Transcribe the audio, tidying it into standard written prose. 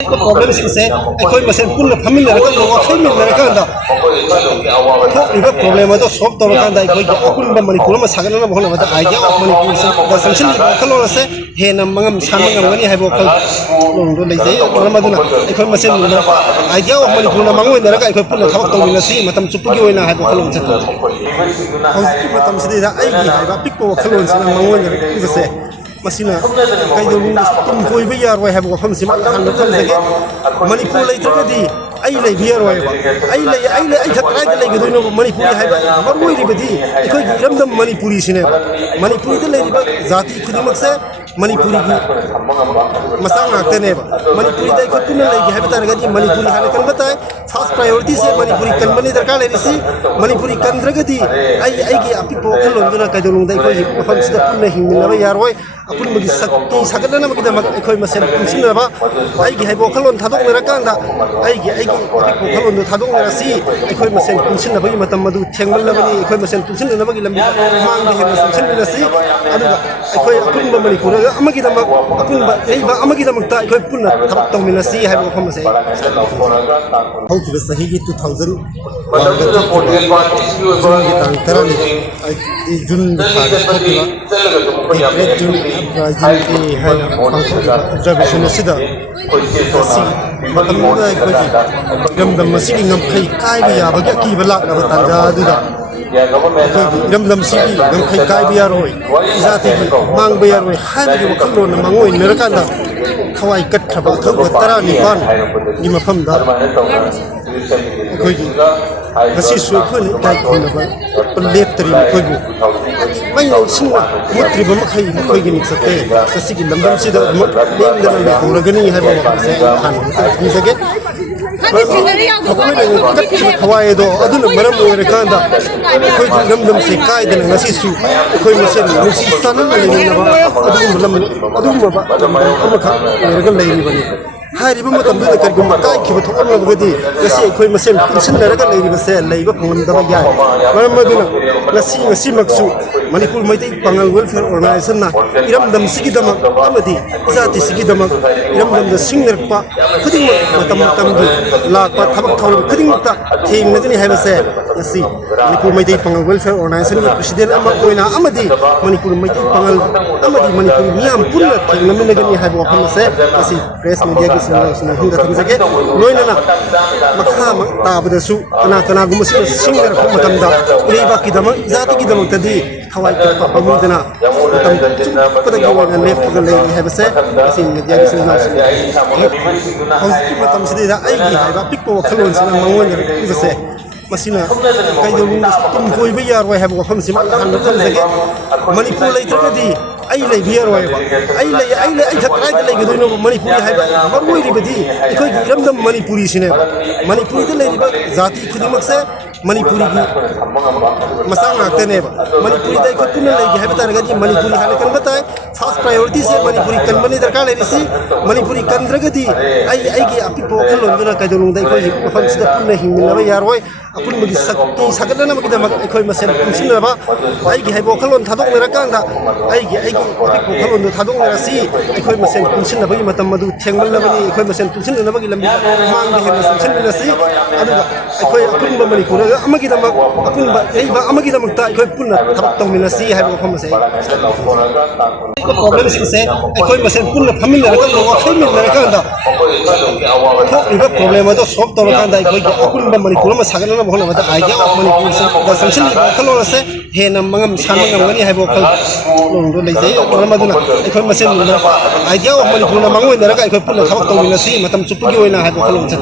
problem से अखोई मसेन पुनः फमिन्नरका वाखैमिन्नरका थोक्लिबा प्रॉब्लम अदो सॉल्व तौरकांदा अखोई अपुनबा मणिपुर मा सागनना बहना बता आइडिया ऑफ मणिपुर से द संशन वखलों से हेन मंगम सामंगमगनी हाइबो वखल लोंदो लेजै मरमदुना अखोई मसेन आइडिया ऑफ मणिपुर ना मंगोइनरका अखोई पुनः थबक तौमिनसी मतम चुपगी ओइना हाइबो वखलों से हौजि मतम सिदा आइगी हाइबा पिकपो वखलों से मंगोइनरका मसीना कईदों तुम कोई भी यार वह है वो हम सिमा हम चल सके मणिपुर लेत्रगदी आई ले बियर वह आई खतरा के लेगे दोनों मणिपुरी है मरवई रिबदी कोई रमदम मणिपुरी सिने मणिपुरी तो लेरिबा जाति खुदिमक से मणिपुरी की मसांग आते ने मणिपुरी दाई को पुनः लेगे है बता रगदी मणिपुरी हाले कन बताए फर्स्ट प्रायोरिटी से मणिपुरी कन बनी दरकार लेरिसी मणिपुरी कन द्रगदी आई की अपि पोखल लोंदना कजोलुंग दाई को हम सिदा पुनः हिंगमिनबा यार वह अपुन मगी सक्ति सागनना मगी दमक अखोई मसेन पुंसिनबा आइगी है बोखलोन थादोक मेरकांदा आइगी बोखलोन थादोक मेरासी अखोई मसेन पुंसिनबगी मतम मदु थेंगमलबनी अखोई मसेन पुंसिनबगी लंबी मांग हे मसेन पुंसिनबसी अदुगा अखोई अपुन मणिपुर अमगी दमक अपुन एबा अमगी दमकता अखोई पुन थबक तौमिनसी है बोखम मसे हौकी सही 2000 जून observation asida si matamda akhoi ramdam masigi ngamkhai kai bi ya bagi ki balak na tanja duda ramdam sigi ngamkhai kai bi ya roi izati mang bi ya roi habi wakhlo na mangoi nerakanda khawai kat khaba thok tara nipan ni mafam da akhoi ngasi su khun kai khun ba plet tri khoi bu mai lo singwa mutri ba makhai khoi gi niksate kasi gi lambam si da leng da le horagani hai ba se han ni sage khawai do aduna maram ore kanda khoi gi lambam se kai da ngasi su khoi mase ni si sanan le ni ba adum ba amaka regal le ri bani हारिबा मतम दुदा करगुम काय खिब थोन लगदी गसी खोय मसेन पिनसन लरगा लेरि बसे लेबा फंगन दबा या मरम मदुना गसी मक्सु मणिपुर मैतै पंगल वेलफेयर ऑर्गेनाइजेशन ना इरम दम सिगी दम अमदी जाति सिगी दम इरम दम द सिंगरपा खुदिम मतम गी लापा थबक थौल खुदिम ता थेंग नगनी हाइबसे गसी मणिपुर मैतै पंगल वेलफेयर ऑर्गेनाइजेशन नि प्रेसिडेंट अमा कोइना अमदी मणिपुर मैतै पंगल अमदी मणिपुर मियाम पुन्ना थेंग नगनी हाइबो फंगसे गसी प्रेस मीडिया हिंदा थंजगे लोइनना मखा ताबदसु कना गुमस सिंगर मतमदा इरेबा की दम जाति की दम तदी खवाई का पमुदना मतम पदगी वन लेफ्ट ले हैबसे सिन मीडिया की सिंगर हौजि मतम सिदा आइगी हाइबा पिकपो वखलोन सिना मंगोन बसे मसीना कईदों तुम कोई भी यार वह है वफम सिमा हम थंजगे मणिपुर लेत्रगदी आई ले बियर वह आई खतरा के लेगे दोनों मणिपुरी है मरवई रिबदी अखोई रमदम मणिपुरी सिने मणिपुरी तो लेरिबा जाति खुदिमक से मणिपुरी की मसांग आते ने मणिपुरी दाई को पुनः लेगे है बता रगदी मणिपुरी हाले कन बताए फर्स्ट प्रायोरिटी से मणिपुरी कन बनी दरकार लेरिसी मणिपुरी कन द्रगदी आई की अपि पोखल लोंदना कजोलुंग दाई कोई मफम सिदा पुनः हिंगमिनबा यार वय अपुन मगी सक्ति सागनना मगी दमक अखोई मसेन पुंसिनबा आई की है बोखलोन थादोक मेरकांदा आई पोखलोन दो थादोक मेरासी अखोई मसेन पुंसिनबगी मतम मदु थेंगमलबनी अखोई मसेन पुंसिनबगी लंबी मांग हे मसेन पुंसिनबसी अदुगा अखोई अपुन मणिपुर अमगी दमक अपुन एबा अमगी दमकता अखोई पुन थबक तौमिनसी हाइबो फम से प्रॉब्लम से अखोई मसेन पुन फमिन्नरका वाखैमिन्नरका थोक्लिबा प्रॉब्लम अदो सॉल्व तौरकांदा अखोई अपुन मणिपुर मा सागनना बहना बता आइडिया ऑफ मणिपुर से द संशन वखलों से हेन मंगम सामंगमगनी हाइबो वखल लोंदो लेजै मरमदुना अखोई मसेन आइडिया ऑफ मणिपुर ना मंगोइनरका अखोई पुन थबक तौमिनसी मतम चुपगी ओइना हाइबो वखलों से